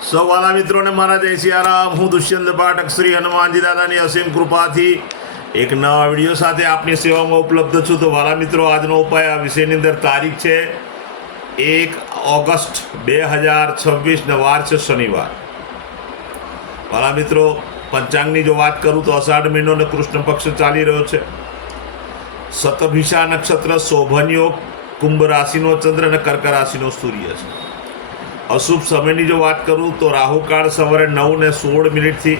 સૌ વાલા મિત્રોને મારા જય સિયારામ. હું દુષ્યંત પાઠક શ્રી હનુમાનજી દાદાની અસીમ કૃપાથી એક નવા વિડીયો સાથે આપની સેવામાં ઉપલબ્ધ છું. તો વાલા મિત્રો, આજનો ઉપાય આ વિષયની અંદર તારીખ છે 1 ઓગસ્ટ 2026 વાર છે શનિવાર. વાલા મિત્રો, પંચાંગની જો વાત કરું તો અષાઢ મહિનો અને કૃષ્ણ પક્ષ ચાલી રહ્યો છે. શતભિષા નક્ષત્ર, શોભનયોગ, કુંભ રાશિનો ચંદ્ર અને કર્ક રાશિનો સૂર્ય છે. અશુભ સમયની જો વાત કરું તો રાહુકાળ સવારે 9:16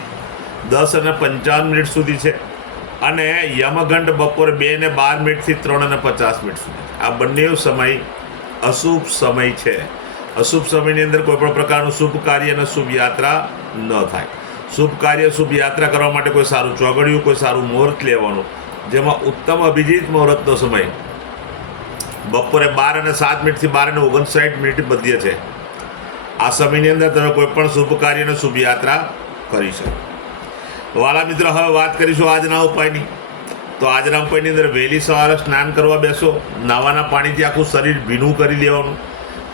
10 અને 55 સુધી છે અને યમગંડ બપોરે 2:12 થી 3:50 સુધી. આ બંને સમય અશુભ સમય છે. અશુભ સમયની અંદર કોઈ પણ પ્રકારનું શુભ કાર્ય અને શુભ યાત્રા ન થાય. શુભ કાર્ય શુભ યાત્રા કરવા માટે કોઈ સારું ચોઘડિયું, કોઈ સારું મુહૂર્ત લેવાનું, જેમાં ઉત્તમ અભિજીત મુહૂર્તનો સમય બપોરે 12:07 થી 12:59 મધ્ય છે. આ સમયની અંદર તમે કોઈ પણ શુભ કાર્ય અને શુભ યાત્રા કરી શકો. વાલા મિત્રો, હવે વાત કરીશું આજના ઉપાયની. તો આજના ઉપાયની અંદર વહેલી સવારે સ્નાન કરવા બેસો. નાવાના પાણીથી આખું શરીર ભીનું કરી દેવાનું.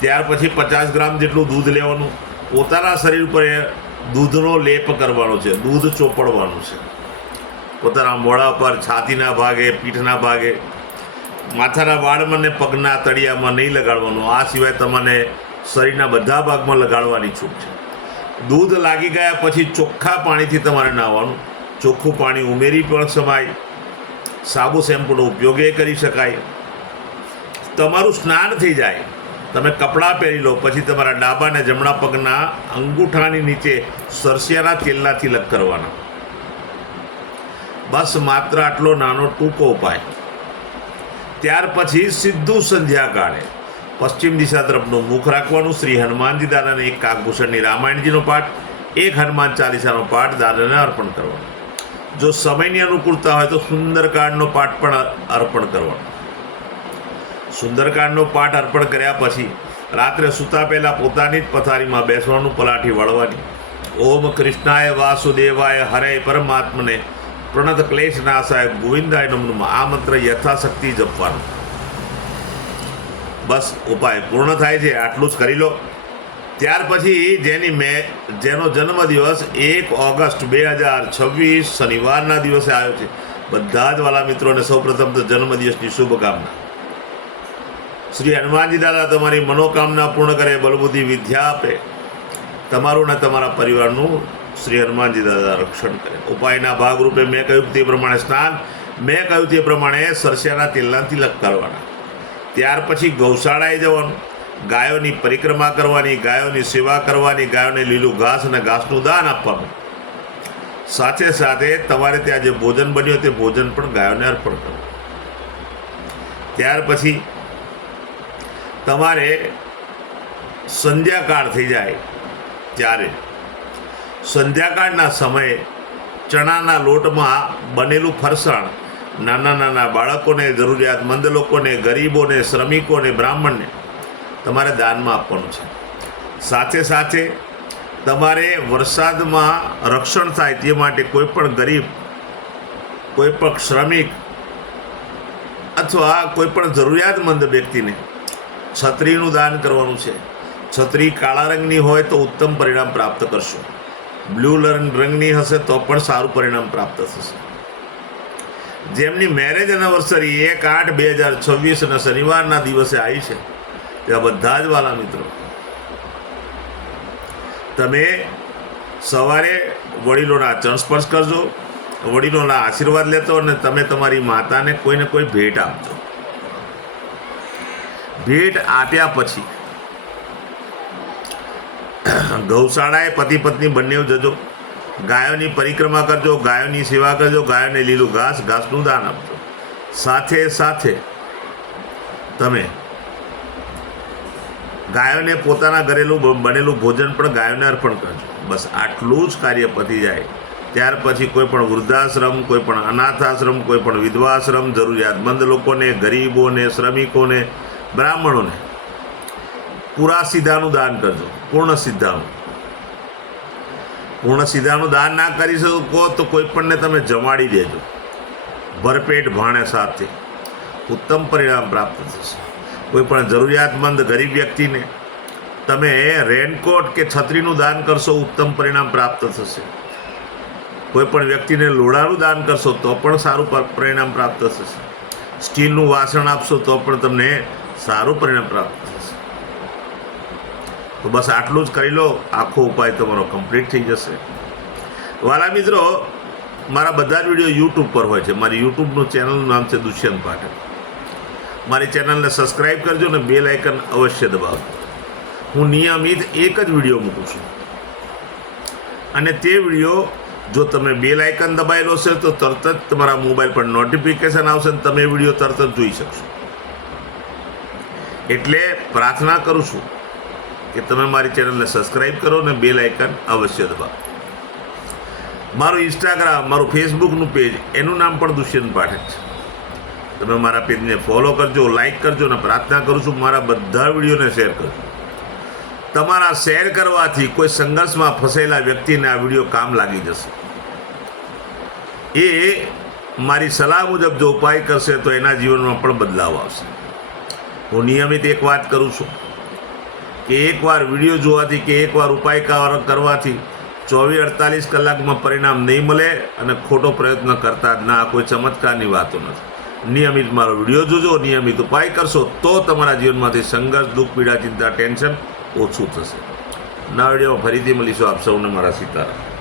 ત્યાર પછી 50 ગ્રામ જેટલું દૂધ લેવાનું. પોતાના શરીર પર દૂધનો લેપ કરવાનો છે, દૂધ ચોપડવાનું છે. પોતાના મોઢા પર, છાતીના ભાગે, પીઠના ભાગે, માથાના વાળમાં ને પગના તળિયામાં નહીં લગાડવાનું. આ સિવાય તમને શરીરના બધા ભાગમાં લગાડવાની છૂટ છે. દૂધ લાગી ગયા પછી ચોખ્ખા પાણીથી તમારે નાહવાનું. ચોખ્ખું પાણી ઉમેરી પણ શકાય, સાબુ શેમ્પૂનો ઉપયોગ એ કરી શકાય. તમારું સ્નાન થઈ જાય, તમે કપડાં પહેરી લો, પછી તમારા ડાબા અને જમણા પગના અંગૂઠાની નીચે સરસિયાના તેલના તિલક કરવાના. બસ માત્ર આટલો નાનો ટૂંકો ઉપાય. ત્યાર પછી સીધું સંધ્યાકાળે પશ્ચિમ દિશા તરફનું મુખ રાખવાનું. શ્રી હનુમાનજી દાદાને એક કાકભૂષણની રામાયણજીનો પાઠ, એક હનુમાન ચાલીસાનો પાઠ દાદાને અર્પણ કરવાનો. જો સમયની અનુકૂળતા હોય તો સુંદરકાંડનો પાઠ પણ અર્પણ કરવાનો. સુંદરકાંડનો પાઠ અર્પણ કર્યા પછી રાત્રે સૂતા પહેલાં પોતાની જ પથારીમાં બેસવાનું, પલાઠી વળવાની. ઓમ કૃષ્ણાય વાસુદેવાય હરે પરમાત્મને પ્રણત ક્લેશ નાશાય ગોવિંદાય નમઃ. આ મંત્ર યથાશક્તિ જપવાનો. બસ ઉપાય પૂર્ણ થાય છે. આટલું જ કરી લો. ત્યાર પછી જેનો જન્મદિવસ 1 ઓગસ્ટ 2026 શનિવારના દિવસે આવ્યો છે, બધા જ વાલા મિત્રોને સૌપ્રથમ તો જન્મદિવસની શુભકામના. શ્રી હનુમાનજી દાદા તમારી મનોકામના પૂર્ણ કરે, બલબુદ્ધિ વિદ્યા આપે, તમારું ને તમારા પરિવારનું શ્રી હનુમાનજી દાદા રક્ષણ કરે. ઉપાયના ભાગરૂપે મેં કહ્યું તે પ્રમાણે સ્નાન, મેં કહ્યું તે પ્રમાણે સરસિયાના તેલના તિલક કરવાના. ત્યાર પછી ગૌશાળાએ જવાનું, ગાયોની પરિક્રમા કરવાની, ગાયોની સેવા કરવાની, ગાયોને લીલું ઘાસ અને ઘાસનું દાન આપવાનું. સાથે સાથે તમારે ત્યાં જે ભોજન બન્યું તે ભોજન પણ ગાયોને અર્પણ કરવું. ત્યાર પછી તમારે સંધ્યાકાળ થઈ જાય ત્યારે સંધ્યાકાળના સમયે ચણાના લોટમાં બનેલું ફરસાણ નાના નાના બાળકોને, જરૂરિયાતમંદ લોકોને, ગરીબોને, શ્રમિકોને, બ્રાહ્મણને તમારે દાનમાં આપવાનું છે. સાથે સાથે તમારે વરસાદમાં રક્ષણ થાય તે માટે કોઈ પણ ગરીબ, કોઈ પણ શ્રમિક અથવા કોઈ પણ જરૂરિયાતમંદ વ્યક્તિને છત્રીનું દાન કરવાનું છે. છત્રી કાળા રંગની હોય તો ઉત્તમ પરિણામ પ્રાપ્ત કરશો. બ્લુ રંગની હશે તો પણ સારું પરિણામ પ્રાપ્ત થશે. જેમની મેરેજ એનિવર્સરી 1/8/2026 અને શનિવારના દિવસે આવી છે, ત્યાં બધા જ વાલા મિત્રો તમે સવારે વડીલોના ચરણ સ્પર્શ કરજો, વડીલોના આશીર્વાદ લેતો અને તમે તમારી માતાને કોઈને કોઈ ભેટ આપજો. ભેટ આપ્યા પછી ગૌશાળાએ પતિ પત્ની બંને જજો, ગાયોની પરિક્રમા કરજો, ગાયોની સેવા કરજો, ગાયોને લીલું ઘાસ, ઘાસનું દાન આપજો. સાથે સાથે તમે ગાયોને પોતાના ઘરેલું બનેલું ભોજન પણ ગાયોને અર્પણ કરજો. બસ આટલું જ કાર્ય પતી જાય. ત્યાર પછી કોઈ પણ વૃદ્ધાશ્રમ, કોઈ પણ અનાથાશ્રમ, કોઈ પણ વિધવાશ્રમ, જરૂરિયાતમંદ લોકોને, ગરીબોને, શ્રમિકોને, બ્રાહ્મણોને પૂરા સીધાનું દાન કરજો. પૂર્ણ સીધાનું દાન ના કરી શકો તો કોઈ પણને તમે જમાડી દેજો ભરપેટ ભાણે સાથે. ઉત્તમ પરિણામ પ્રાપ્ત થશે. કોઈ પણ જરૂરિયાતમંદ ગરીબ વ્યક્તિને તમે રેનકોટ કે છત્રીનું દાન કરશો ઉત્તમ પરિણામ પ્રાપ્ત થશે. કોઈ પણ વ્યક્તિને લોઢાનું દાન કરશો તો પણ સારું પરિણામ પ્રાપ્ત થશે. સ્ટીલનું વાસણ આપશો તો પણ તમને સારું પરિણામ પ્રાપ્ત થશે. તો બસ આટલું જ કરી લો, આખો ઉપાય તમારો કમ્પ્લીટ થઈ જશે. વાલા મિત્રો, મારા બધા જ વિડીયો યુટ્યુબ પર હોય છે. મારી યુટ્યુબનું ચેનલનું નામ છે દુષ્યંત પાઠક. મારી ચેનલને સબસ્ક્રાઈબ કરજો અને બેલ આઇકન અવશ્ય દબાવજો. હું નિયમિત એક જ વિડીયો મૂકું છું, અને તે વિડીયો જો તમે બેલ આઇકન દબાવેલો હશે તો તરત જ તમારા મોબાઈલ પર નોટિફિકેશન આવશે અને તમે વિડીયો તરત જ જોઈ શકશો. એટલે પ્રાર્થના કરું છું કે તમે મારી ચેનલને સબસ્ક્રાઈબ કરો અને બેલ આઇકન અવશ્ય દબાવો. મારું ઇન્સ્ટાગ્રામ, મારું ફેસબુકનું પેજ, એનું નામ પણ દુષ્યંત પાઠક છે. તમે મારા પેજને ફોલો કરજો, લાઈક કરજો અને પ્રાર્થના કરું છું મારા બધા વિડીયોને શેર કરજો. તમારા શેર કરવાથી કોઈ સંઘર્ષમાં ફસાયેલા વ્યક્તિને આ વિડીયો કામ લાગી જશે. એ મારી સલાહ મુજબ જો ઉપાય કરશે તો એના જીવનમાં પણ બદલાવ આવશે. હું નિયમિત એક વાત કરું છું કે એકવાર વિડીયો જોવાથી કે એકવાર ઉપાય કરવાથી 24-48 કલાકમાં પરિણામ નહીં મળે, અને ખોટો પ્રયત્ન કરતા જ ના. કોઈ ચમત્કારની વાતો નથી. નિયમિત મારો વિડીયો જોજો, નિયમિત ઉપાય કરશો તો તમારા જીવનમાંથી સંઘર્ષ, દુઃખ, પીડા, ચિંતા, ટેન્શન ઓછું થશે. નવા વિડીયોમાં ફરીથી મળીશું. આપ સૌને મારા સીતારામ.